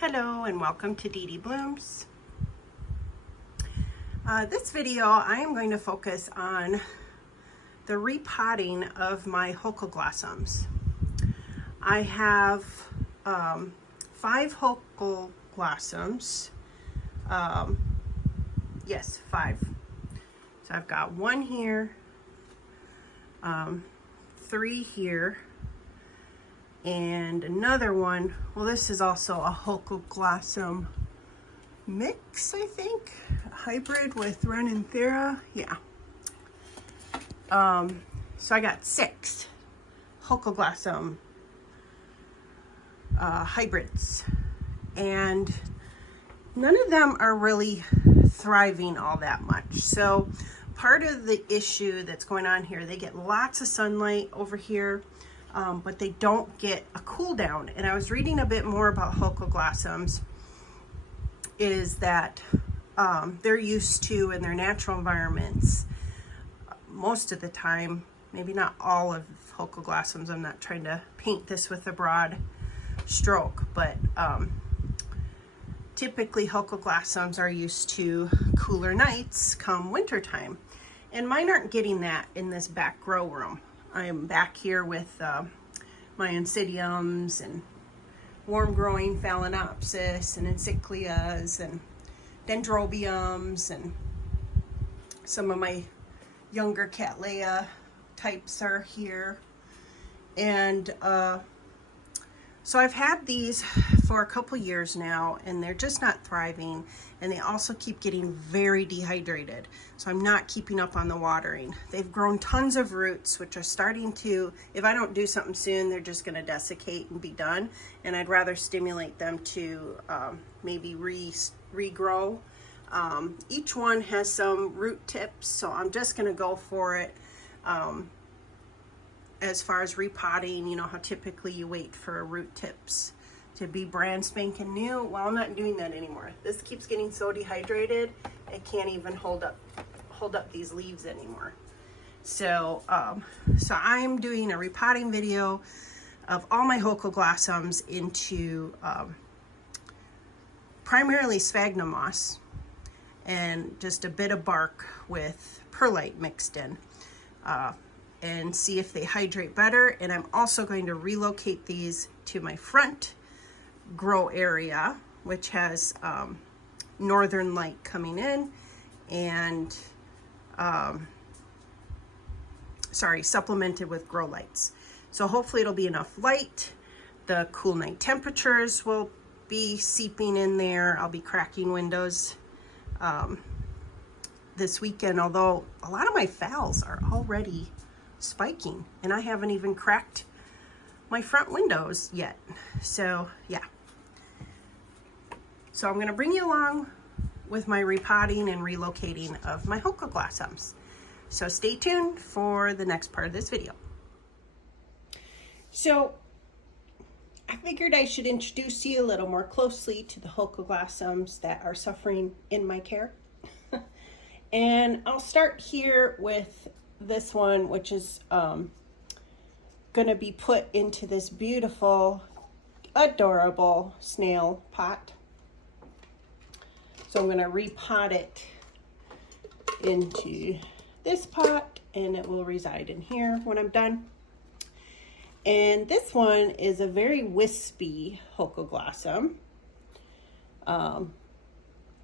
Hello and welcome to Dee Dee Blooms. This video I am going to focus on the repotting of my Holcoglossums. I have 5 Holcoglossums. Yes, 5. So I've got 1 here, 3 here, and another one. Well, this is also a Holcoglossum mix, I think, a hybrid with Renanthera. Yeah. So I got 6 Holcoglossum hybrids, and none of them are really thriving all that much. So part of the issue that's going on here, they get lots of sunlight over here, but they don't get a cool down. And I was reading a bit more about Holcoglossums, is that they're used to, in their natural environments, most of the time, maybe not all of Holcoglossums, I'm not trying to paint this with a broad stroke, but typically Holcoglossums are used to cooler nights come wintertime. And mine aren't getting that in this back grow room. I'm back here with my oncidiums and warm growing phalaenopsis and encyclias and dendrobiums, and some of my younger cattleya types are here. And so I've had these for a couple years now, and they're just not thriving, and they also keep getting very dehydrated. So I'm not keeping up on the watering. They've grown tons of roots, which are starting to, if I don't do something soon, they're just gonna desiccate and be done. And I'd rather stimulate them to maybe regrow. Each one has some root tips, so I'm just gonna go for it. As far as repotting, you know how typically you wait for root tips to be brand spanking new. Well, I'm not doing that anymore. This keeps getting so dehydrated, it can't even hold up these leaves anymore. So, so I'm doing a repotting video of all my Holcoglossums into primarily sphagnum moss and just a bit of bark with perlite mixed in. And see if they hydrate better. And I'm also going to relocate these to my front grow area, which has northern light coming in, and supplemented with grow lights. So hopefully it'll be enough light. The cool night temperatures will be seeping in there. I'll be cracking windows this weekend, although a lot of my phals are already spiking, and I haven't even cracked my front windows yet. So yeah, so I'm going to bring you along with my repotting and relocating of my Holcoglossums. So stay tuned for the next part of this video. So I figured I should introduce you a little more closely to the Holcoglossums that are suffering in my care. And I'll start here with this one, which is going to be put into this beautiful, adorable snail pot. So I'm going to repot it into this pot, and it will reside in here when I'm done. And this one is a very wispy Holcoglossum.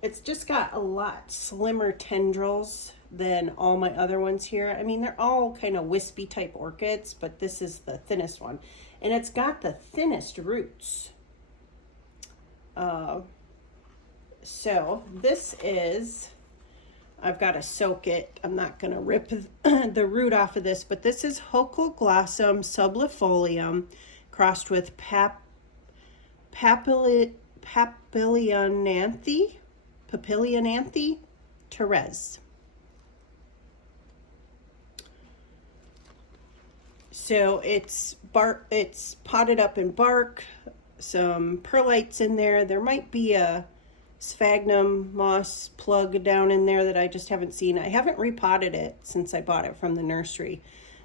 It's just got a lot slimmer tendrils than all my other ones here. I mean, they're all kind of wispy type orchids, but this is the thinnest one, and it's got the thinnest roots. So this is, I've got to soak it. I'm not going to rip the root off of this, but this is Holcoglossum sublifolium crossed with Papilionanthe teres. So it's potted up in bark, some perlites in there. There might be a sphagnum moss plug down in there that I just haven't seen. I haven't repotted it since I bought it from the nursery,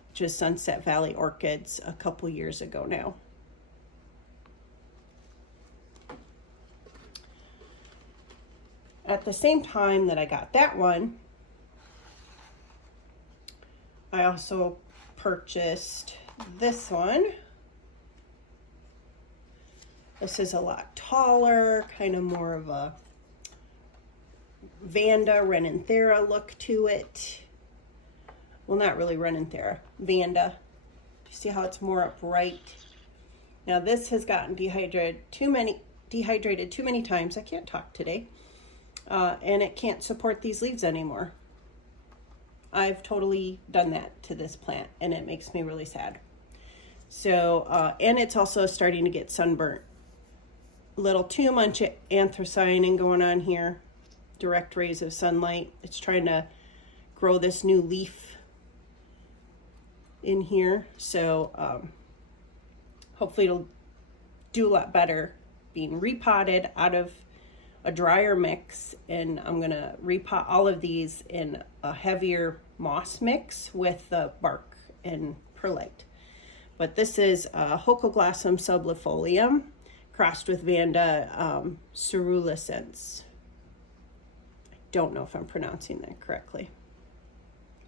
which is Sunset Valley Orchids, a couple years ago now. at the same time that I got that one, I also purchased this one. This is a lot taller, kind of more of a Vanda, Renanthera look to it. Well, not really Renanthera, Vanda. You see how it's more upright? Now this has gotten dehydrated too many times. I can't talk today. And it can't support these leaves anymore. I've totally done that to this plant, and it makes me really sad. So, and it's also starting to get sunburnt. A little too much anthocyanin going on here. Direct rays of sunlight. It's trying to grow this new leaf in here. So, hopefully it'll do a lot better being repotted out of a drier mix, and I'm going to repot all of these in a heavier moss mix with the bark and perlite. But this is Holcoglossum sublifolium crossed with Vanda coerulescens. I don't know if I'm pronouncing that correctly.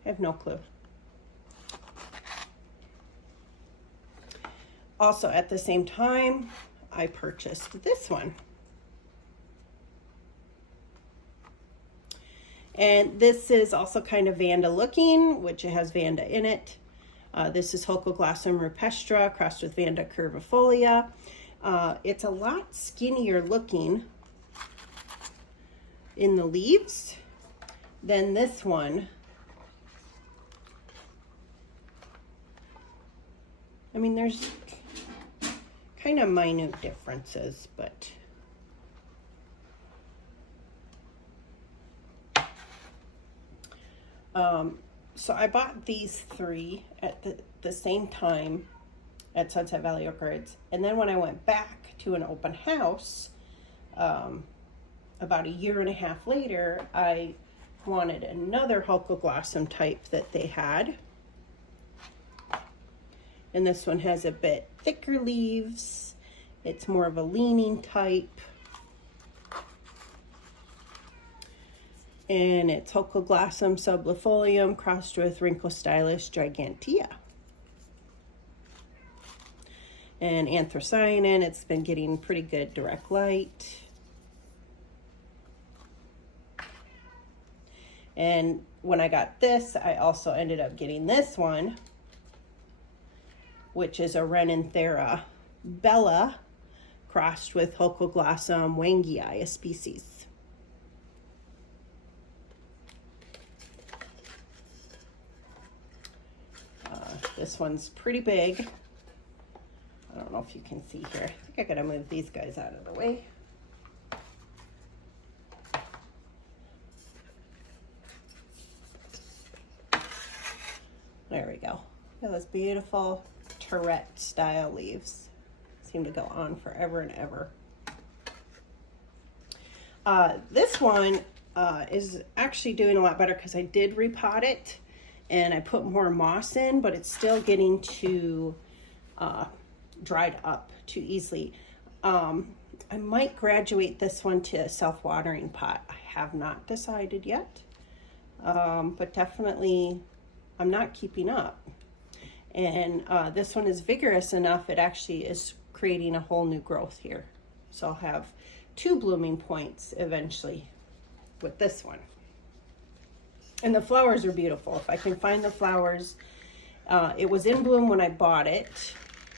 I have no clue. Also, at the same time, I purchased this one. And this is also kind of Vanda looking, which it has Vanda in it. This is Holcoglossum rupestre crossed with Vanda curvifolia. It's a lot skinnier looking in the leaves than this one. I mean, there's kind of minute differences, but so I bought these three at the same time at Sunset Valley Orchids, and then when I went back to an open house about a year and a half later, I wanted another Holcoglossum type that they had, and this one has a bit thicker leaves. It's more of a leaning type. And it's Holcoglossum sublifolium crossed with Rhynchostylis gigantea. And anthocyanin, it's been getting pretty good direct light. And when I got this, I also ended up getting this one, which is a Renanthera Bella crossed with Holcoglossum wangii, a species. This one's pretty big. I don't know if you can see here. I think I gotta move these guys out of the way. There we go. Look at those beautiful Tourette style leaves. Seem to go on forever and ever. This one is actually doing a lot better because I did repot it and I put more moss in, but it's still getting too dried up too easily. I might graduate this one to a self-watering pot. I have not decided yet, but definitely I'm not keeping up. And this one is vigorous enough, it actually is creating a whole new growth here. So I'll have 2 blooming points eventually with this one. And the flowers are beautiful. If I can find the flowers, it was in bloom when I bought it,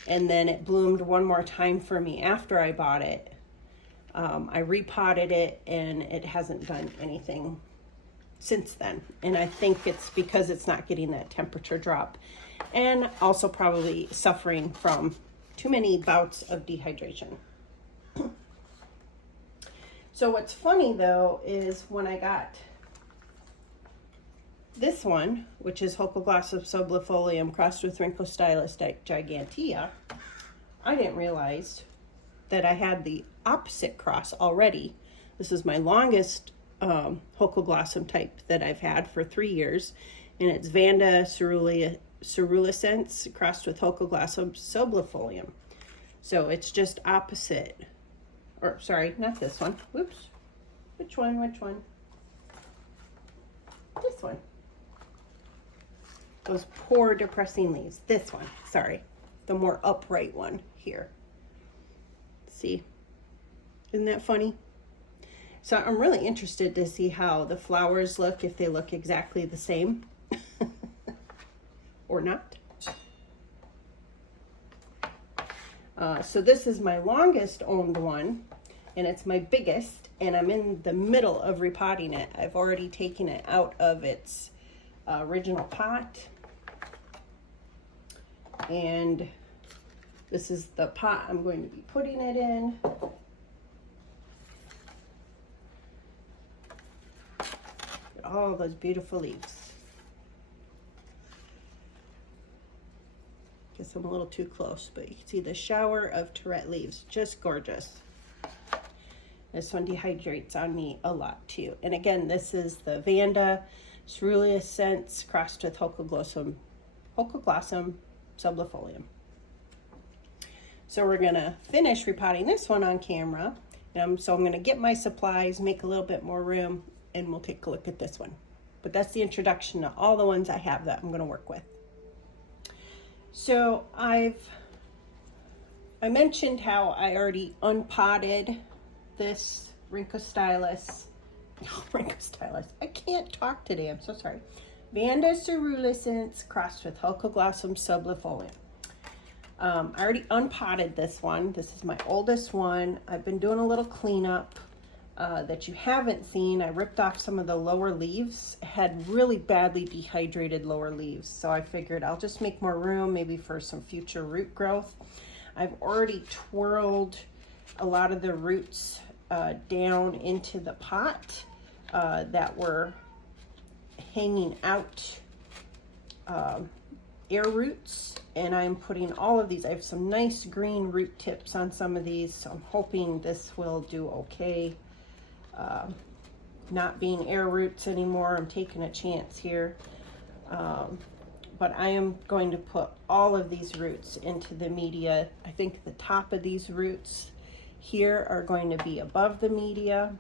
and then it bloomed one more time for me after I bought it. I repotted it, and it hasn't done anything since then. And I think it's because it's not getting that temperature drop, and also probably suffering from too many bouts of dehydration. So what's funny though is when I got this one, which is Holcoglossum sublifolium crossed with Rhynchostylis gigantea, I didn't realize that I had the opposite cross already. This is my longest Holcoglossum type that I've had for 3 years, and it's Vanda coerulescens crossed with Holcoglossum sublifolium. So it's just opposite, or sorry, not this one, whoops. Which one? Which one? This one. Those poor depressing leaves. This one, sorry. The more upright one here. See? Isn't that funny? So I'm really interested to see how the flowers look, if they look exactly the same or not. So this is my longest owned one, and it's my biggest, and I'm in the middle of repotting it. I've already taken it out of its original pot, and this is the pot I'm going to be putting it in. All those beautiful leaves. Guess I'm a little too close, but you can see the shower of Tourette leaves. Just gorgeous. This one dehydrates on me a lot too. And again, this is the Vanda coerulescens crossed with Holcoglossum sublifolium. So we're gonna finish repotting this one on camera. So I'm gonna get my supplies, make a little bit more room, and we'll take a look at this one. But that's the introduction to all the ones I have that I'm gonna work with. So I mentioned how I already unpotted this Rhynchostylis. Rhynchostylis. I can't talk today, I'm so sorry. Vanda coerulescens crossed with Holcoglossum sublifolium. I already unpotted this one. This is my oldest one. I've been doing a little cleanup that you haven't seen. I ripped off some of the lower leaves. It had really badly dehydrated lower leaves, so I figured I'll just make more room maybe for some future root growth. I've already twirled a lot of the roots down into the pot that were hanging out air roots, and I'm putting all of these. I have some nice green root tips on some of these, so I'm hoping this will do okay. Not being air roots anymore, I'm taking a chance here. But I am going to put all of these roots into the media. I think the top of these roots here are going to be above the media,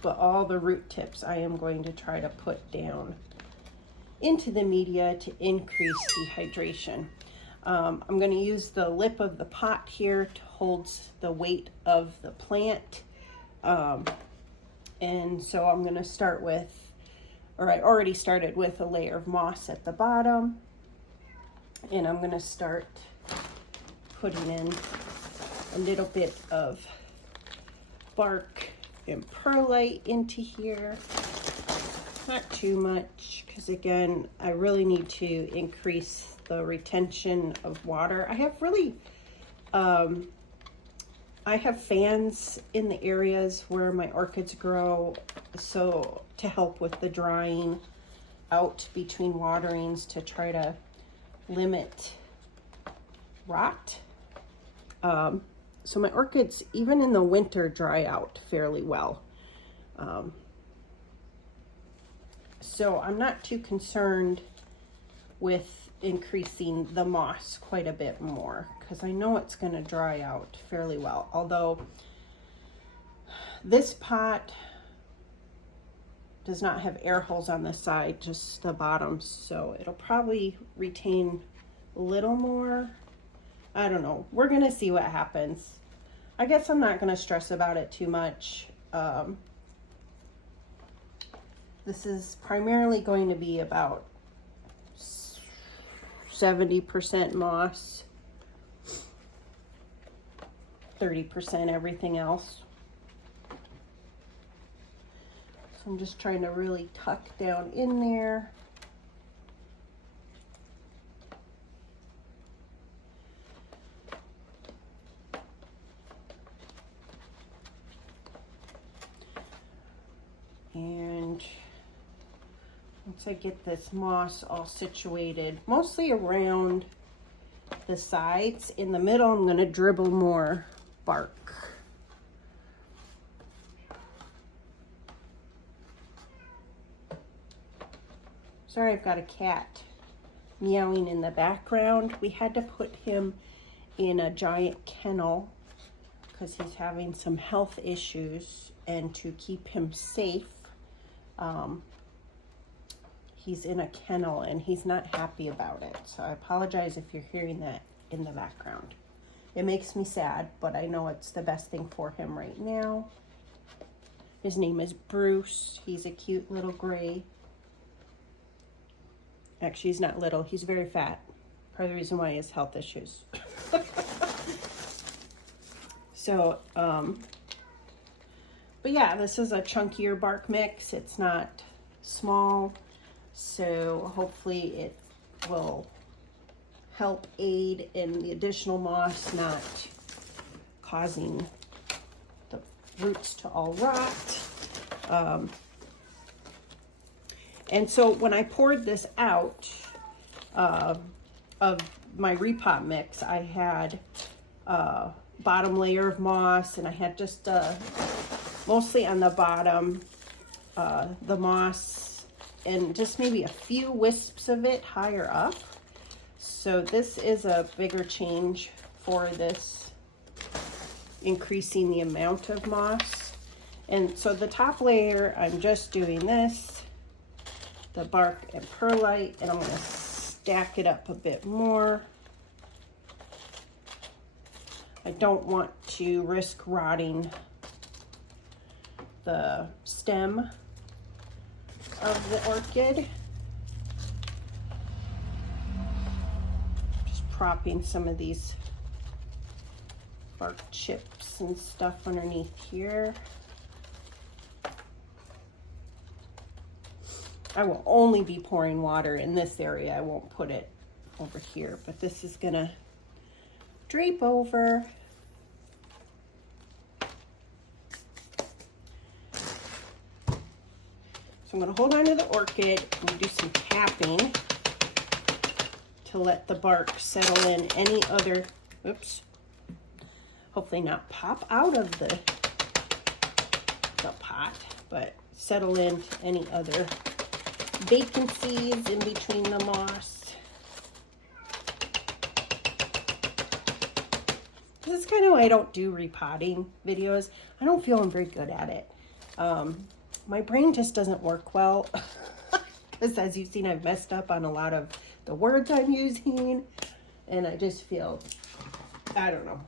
but all the root tips I am going to try to put down into the media to increase dehydration. I'm going to use the lip of the pot here to hold the weight of the plant. And so I'm going to start with, or I already started with a layer of moss at the bottom. And I'm going to start putting in a little bit of bark and perlite into here. Not too much, because again, I really need to increase the retention of water. I have really, I have fans in the areas where my orchids grow, so to help with the drying out between waterings to try to limit rot. So my orchids, even in the winter, dry out fairly well. So I'm not too concerned with increasing the moss quite a bit more, because I know it's going to dry out fairly well. Although this pot does not have air holes on the side, just the bottom, so it'll probably retain a little more. I don't know. We're going to see what happens. I guess I'm not going to stress about it too much. This is primarily going to be about 70% moss, 30% everything else. So I'm just trying to really tuck down in there. And once I get this moss all situated, mostly around the sides, in the middle I'm going to dribble more bark. Sorry, I've got a cat meowing in the background. We had to put him in a giant kennel because he's having some health issues. and to keep him safe, he's in a kennel and he's not happy about it. So I apologize if you're hearing that in the background. It makes me sad, but I know it's the best thing for him right now. His name is Bruce. He's a cute little gray. Actually, he's not little. He's very fat. Part of the reason why he has health issues. So, but yeah, this is a chunkier bark mix. It's not small. So hopefully it will help aid in the additional moss not causing the roots to all rot. And so when I poured this out of my repot mix, I had bottom layer of moss, and I had just mostly on the bottom the moss, and just maybe a few wisps of it higher up. So this is a bigger change for this, increasing the amount of moss. And so the top layer, I'm just doing this, the bark and perlite, and I'm going to stack it up a bit more. I don't want to risk rotting the stem of the orchid. Just propping some of these bark chips and stuff underneath here. I will only be pouring water in this area. I won't put it over here, but this is gonna drape over. So I'm going to hold on to the orchid and do some tapping to let the bark settle in any other, oops, hopefully not pop out of the pot, but settle in any other vacancies in between the moss. This is kind of why I don't do repotting videos. I don't feel I'm very good at it. My brain just doesn't work well, because as you've seen, I've messed up on a lot of the words I'm using, and I just feel, I don't know,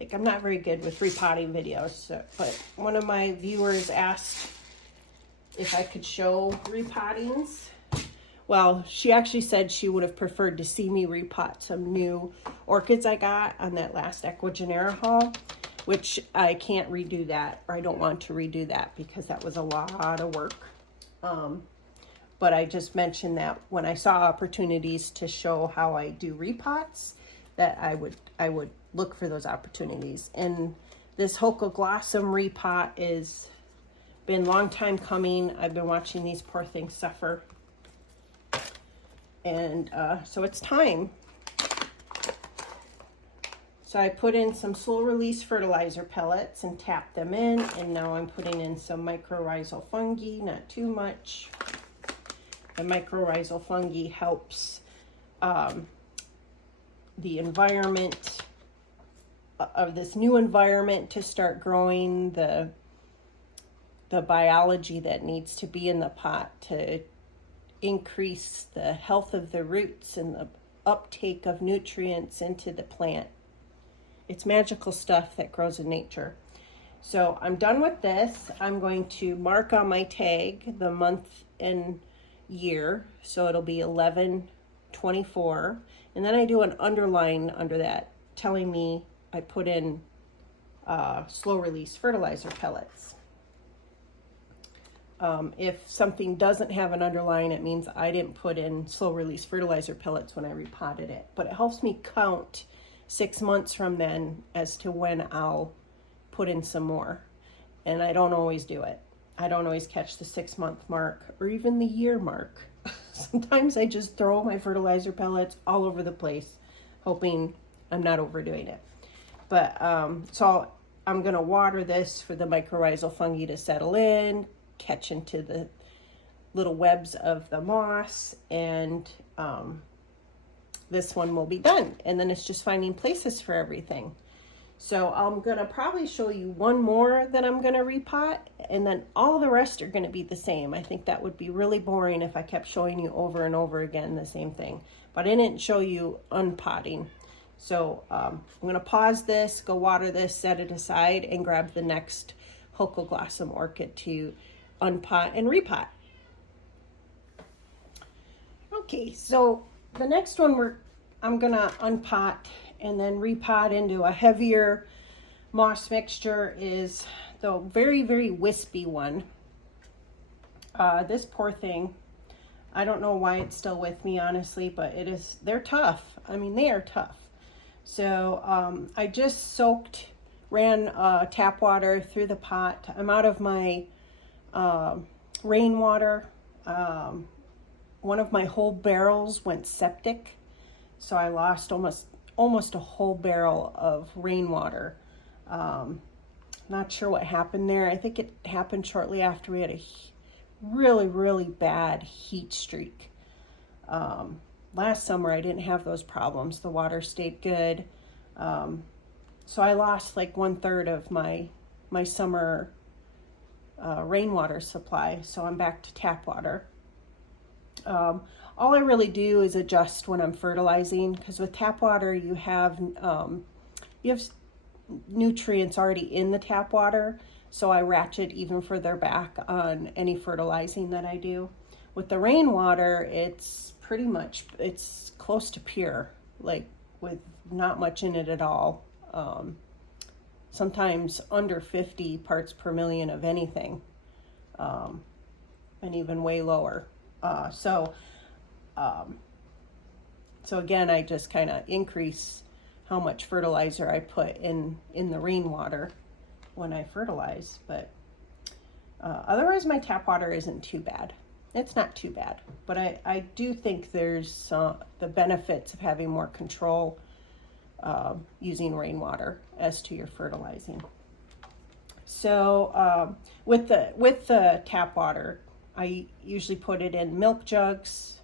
like I'm not very good with repotting videos. So, but one of my viewers asked if I could show repottings. Well, she actually said she would have preferred to see me repot some new orchids I got on that last Ecuagenera haul, which I can't redo that, or I don't want to redo that because that was a lot of work. But I just mentioned that when I saw opportunities to show how I do repots, that I would look for those opportunities. And this Holcoglossum repot is been a long time coming. I've been watching these poor things suffer. And so it's time. So I put in some slow release fertilizer pellets and tapped them in, and now I'm putting in some mycorrhizal fungi, not too much. The mycorrhizal fungi helps the environment of this new environment to start growing the biology that needs to be in the pot to increase the health of the roots and the uptake of nutrients into the plant. It's magical stuff that grows in nature. So I'm done with this. I'm going to mark on my tag the month and year. So it'll be 11/24. And then I do an underline under that telling me I put in slow release fertilizer pellets. If something doesn't have an underline, it means I didn't put in slow release fertilizer pellets when I repotted it. But it helps me count 6 months from then as to when I'll put in some more. And I don't always do it. I don't always catch the 6 month mark or even the year mark. Sometimes I just throw my fertilizer pellets all over the place, hoping I'm not overdoing it. But so I'm gonna water this for the mycorrhizal fungi to settle in, catch into the little webs of the moss, and this one will be done. And then it's just finding places for everything. So I'm gonna probably show you one more that I'm gonna repot, and then all the rest are gonna be the same. I think that would be really boring if I kept showing you over and over again the same thing. But I didn't show you unpotting. So I'm gonna pause this, go water this, set it aside, and grab the next Holcoglossum orchid to unpot and repot. Okay, so the next one I'm gonna unpot and then repot into a heavier moss mixture is the very, very wispy one. This poor thing, I don't know why it's still with me, honestly, but they're tough. I mean, they are tough. So I just ran tap water through the pot. I'm out of my rainwater. One of my whole barrels went septic, so I lost almost a whole barrel of rainwater. Not sure what happened there. I think it happened shortly after we had a really, really bad heat streak. Last summer I didn't have those problems. The water stayed good. So I lost like 1/3 of my summer rainwater supply. So I'm back to tap water. All I really do is adjust when I'm fertilizing, because with tap water you have nutrients already in the tap water, so I ratchet even further back on any fertilizing that I do. With the rainwater, it's close to pure, like with not much in it at all. Sometimes under 50 parts per million of anything, and even way lower. So again, I just kind of increase how much fertilizer I put in the rainwater when I fertilize. But otherwise, my tap water isn't too bad. It's not too bad. But I do think there's the benefits of having more control using rainwater as to your fertilizing. So with the tap water, I usually put it in milk jugs,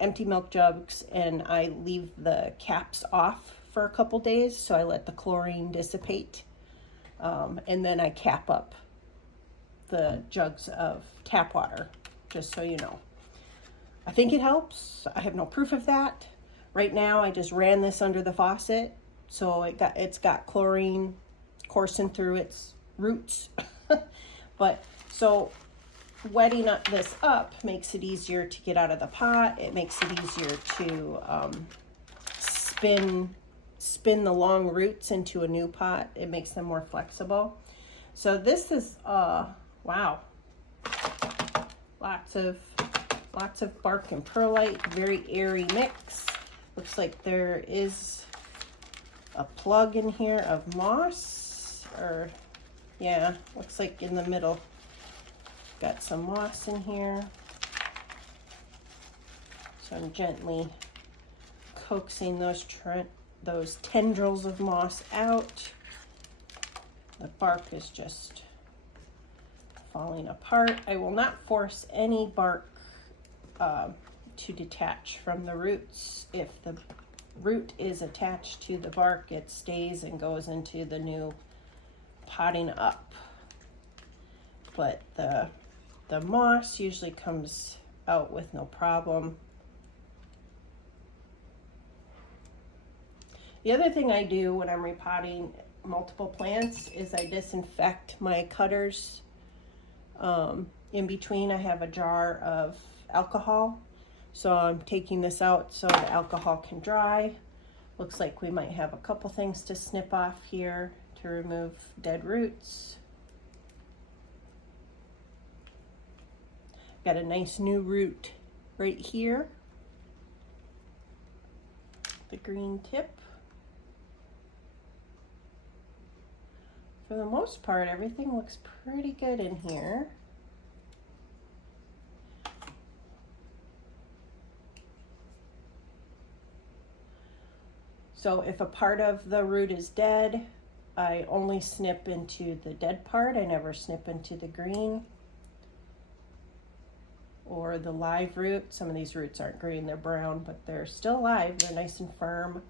empty milk jugs, and I leave the caps off for a couple days, so I let the chlorine dissipate, and then I cap up the jugs of tap water, just so you know. I think it helps. I have no proof of that. Right now I just ran this under the faucet, so it's got chlorine coursing through its roots. But so wetting this up makes it easier to get out of the pot. It makes it easier to spin the long roots into a new pot. It makes them more flexible. So this is wow, lots of bark and perlite, very airy mix. Looks like there is a plug in here of moss, or yeah, looks like in the middle. Got some moss in here. So I'm gently coaxing those tendrils of moss out. The bark is just falling apart. I will not force any bark to detach from the roots. If the root is attached to the bark, it stays and goes into the new potting up. But the moss usually comes out with no problem. The other thing I do when I'm repotting multiple plants is I disinfect my cutters. In between, I have a jar of alcohol. So I'm taking this out so the alcohol can dry. Looks like we might have a couple things to snip off here to remove dead roots. Got a nice new root right here. The green tip. For the most part, everything looks pretty good in here. So if a part of the root is dead, I only snip into the dead part. I never snip into the green or the live root. Some of these roots aren't green, they're brown, but they're still alive. They're nice and firm.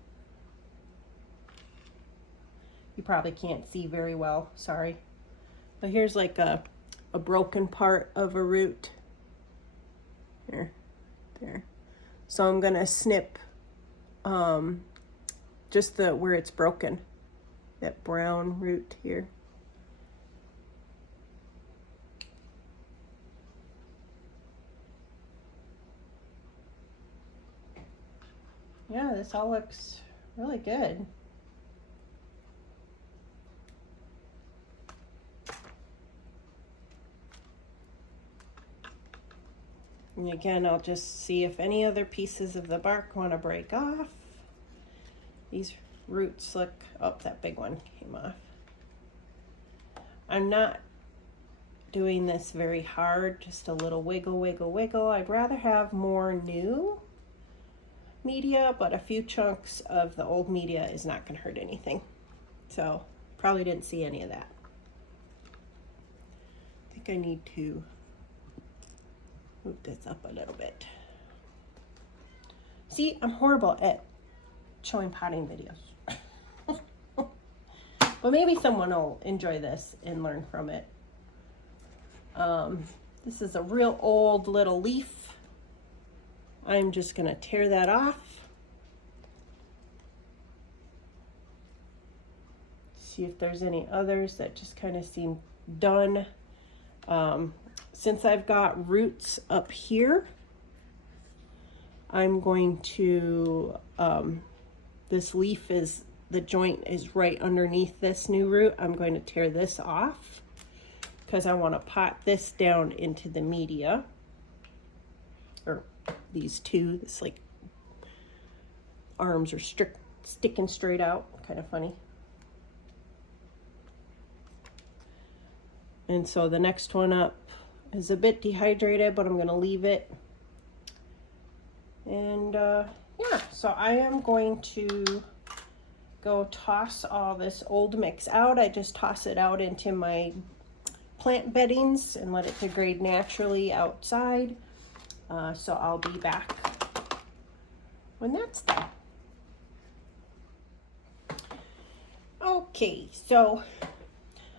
You probably can't see very well, sorry. But here's like a broken part of a root. Here, there. So I'm gonna snip just where it's broken, that brown root here. Yeah, this all looks really good. And again, I'll just see if any other pieces of the bark want to break off. These roots look, oh, that big one came off. I'm not doing this very hard, just a little wiggle, wiggle, wiggle. I'd rather have more new media, but a few chunks of the old media is not going to hurt anything. So probably didn't see any of that. I think I need to move this up a little bit. See, I'm horrible at showing potting videos. But maybe someone will enjoy this and learn from it. This is a real old little leaf. I'm just gonna tear that off. See if there's any others that just kind of seem done. Since I've got roots up here, I'm going to, this leaf is, the joint is right underneath this new root. I'm going to tear this off because I want to pot this down into the media, or these two. This like arms are sticking straight out, kind of funny. And so the next one up is a bit dehydrated, but I'm going to leave it. And yeah, so I am going to go toss all this old mix out. I just toss it out into my plant beddings and let it degrade naturally outside. So I'll be back when that's done. Okay, so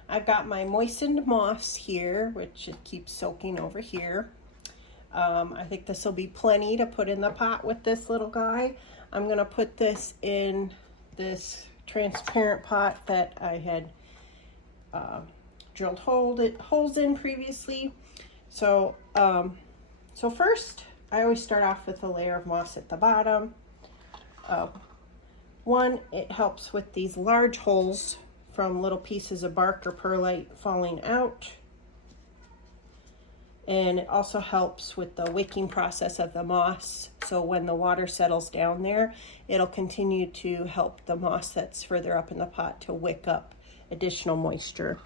I've got my moistened moss here, which it keeps soaking over here. I think this will be plenty to put in the pot with this little guy. I'm gonna put this in this transparent pot that I had drilled holes in previously. So, so first, I always start off with a layer of moss at the bottom. One, it helps with these large holes from little pieces of bark or perlite falling out. And it also helps with the wicking process of the moss. So when the water settles down there, it'll continue to help the moss that's further up in the pot to wick up additional moisture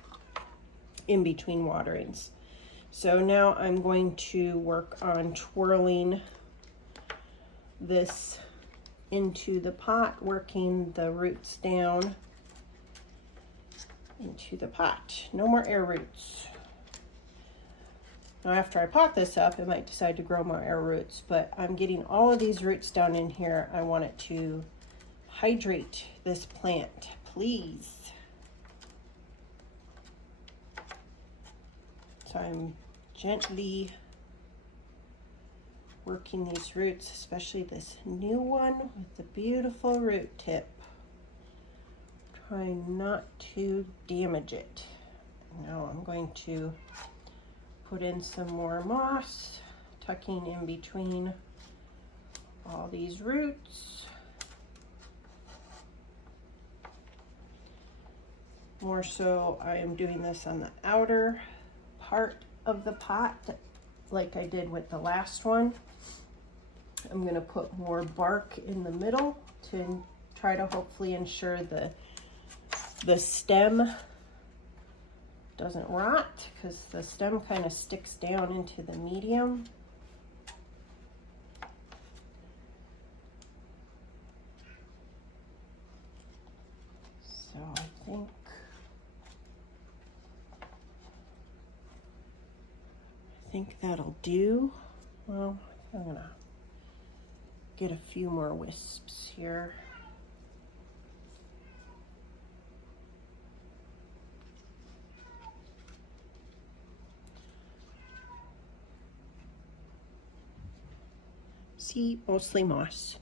in between waterings. So now I'm going to work on twirling this into the pot, working the roots down into the pot. No more air roots. Now after I pot this up, I might decide to grow more air roots, but I'm getting all of these roots down in here. I want it to hydrate this plant, please. So I'm gently working these roots, especially this new one with the beautiful root tip. Trying not to damage it. Now I'm going to put in some more moss, tucking in between all these roots. More so, I am doing this on the outer part of the pot, like I did with the last one. I'm going to put more bark in the middle to try to hopefully ensure the stem doesn't rot, because the stem kind of sticks down into the medium. So I think that'll do. Well, I'm gonna get a few more wisps here. See, mostly moss.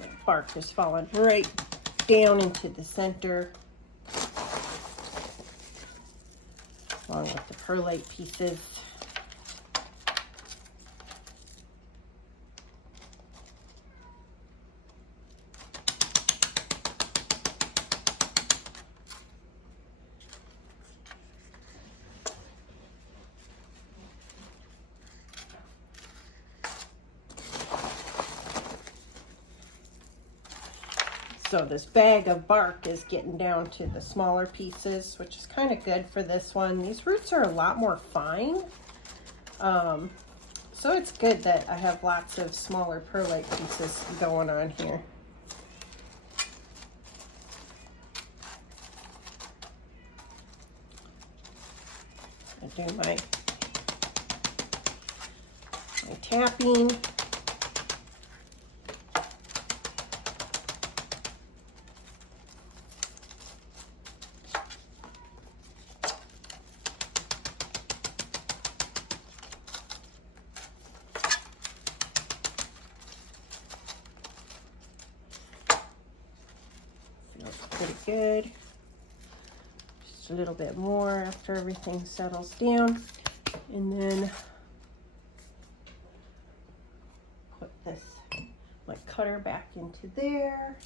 The bark is falling right down into the center, along with the perlite pieces. So this bag of bark is getting down to the smaller pieces, which is kind of good for this one. These roots are a lot more fine. So it's good that I have lots of smaller perlite pieces going on here. I do my tapping. Pretty good. Just a little bit more after everything settles down. And then put this, my cutter back into there,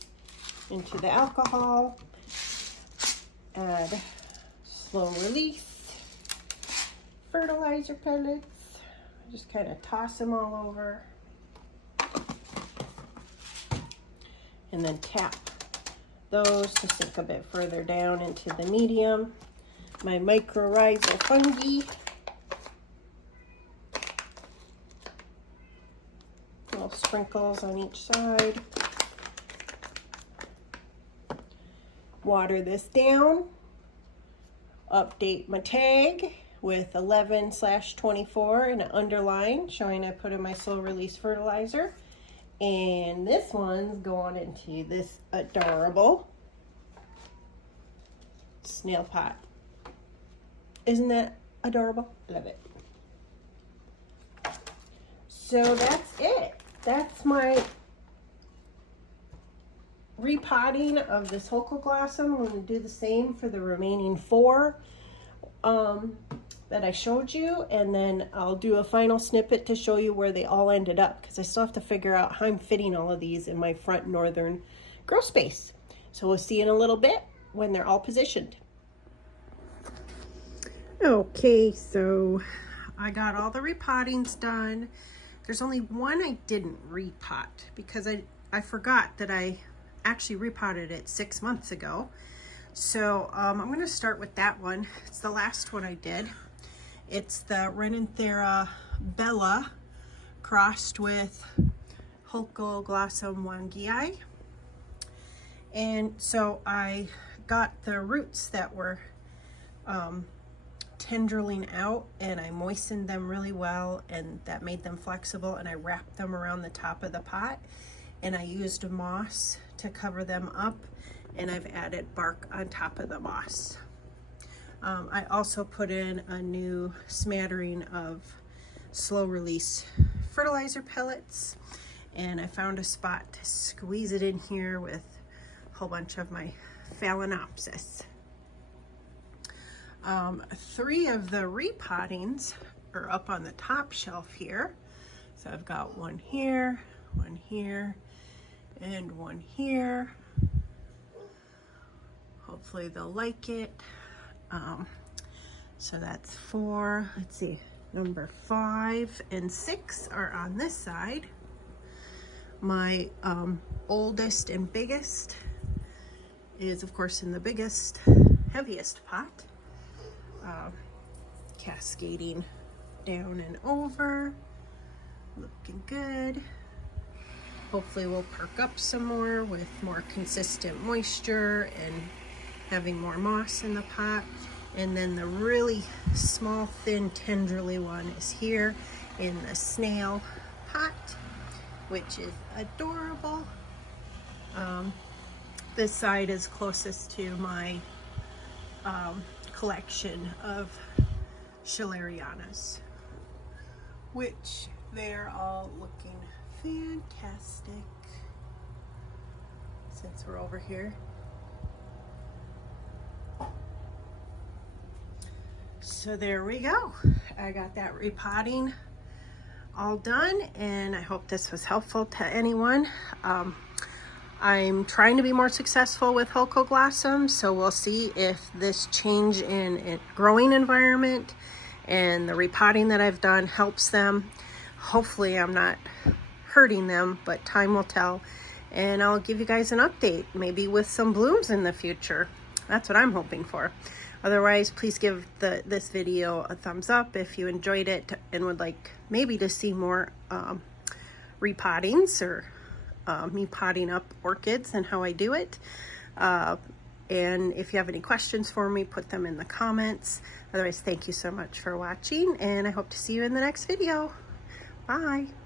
into the alcohol. Add slow release fertilizer pellets. Just kind of toss them all over. And then tap those to sink a bit further down into the medium. My mycorrhizal fungi. Little sprinkles on each side. Water this down. Update my tag with 11/24 and an underline showing I put in my slow release fertilizer. And this one's going into this adorable snail pot. Isn't that adorable? Love it. So that's it. That's my repotting of this Holcoglossum. I'm going to do the same for the remaining 4 that I showed you, and then I'll do a final snippet to show you where they all ended up, because I still have to figure out how I'm fitting all of these in my front northern grow space. So we'll see in a little bit when they're all positioned. Okay, so I got all the repottings done. There's only one I didn't repot because I forgot that I actually repotted it 6 months ago. So I'm going to start with that one. It's the last one I did. It's the Renanthera Bella crossed with Holcoglossum wangii. And so I got the roots that were tendriling out, and I moistened them really well, and that made them flexible, and I wrapped them around the top of the pot, and I used moss to cover them up, and I've added bark on top of the moss. I also put in a new smattering of slow release fertilizer pellets, and I found a spot to squeeze it in here with a whole bunch of my Phalaenopsis. 3 of the repottings are up on the top shelf here. So I've got one here, and one here. Hopefully they'll like it. So that's 4. Let's see, number 5 and 6 are on this side. My oldest and biggest is, of course, in the biggest, heaviest pot. Cascading down and over, looking good. Hopefully we'll perk up some more with more consistent moisture and having more moss in the pot. And then the really small, thin, tendrily one is here in the snail pot, which is adorable. This side is closest to my collection of Schillerianas, which they're all looking fantastic since we're over here. So there we go. I got that repotting all done, and I hope this was helpful to anyone. I'm trying to be more successful with Holcoglossums, so we'll see if this change in growing environment and the repotting that I've done helps them. Hopefully I'm not hurting them, but time will tell. And I'll give you guys an update, maybe with some blooms in the future. That's what I'm hoping for. Otherwise, please give this video a thumbs up if you enjoyed it and would like maybe to see more repottings or me potting up orchids and how I do it. And if you have any questions for me, put them in the comments. Otherwise, thank you so much for watching, and I hope to see you in the next video. Bye.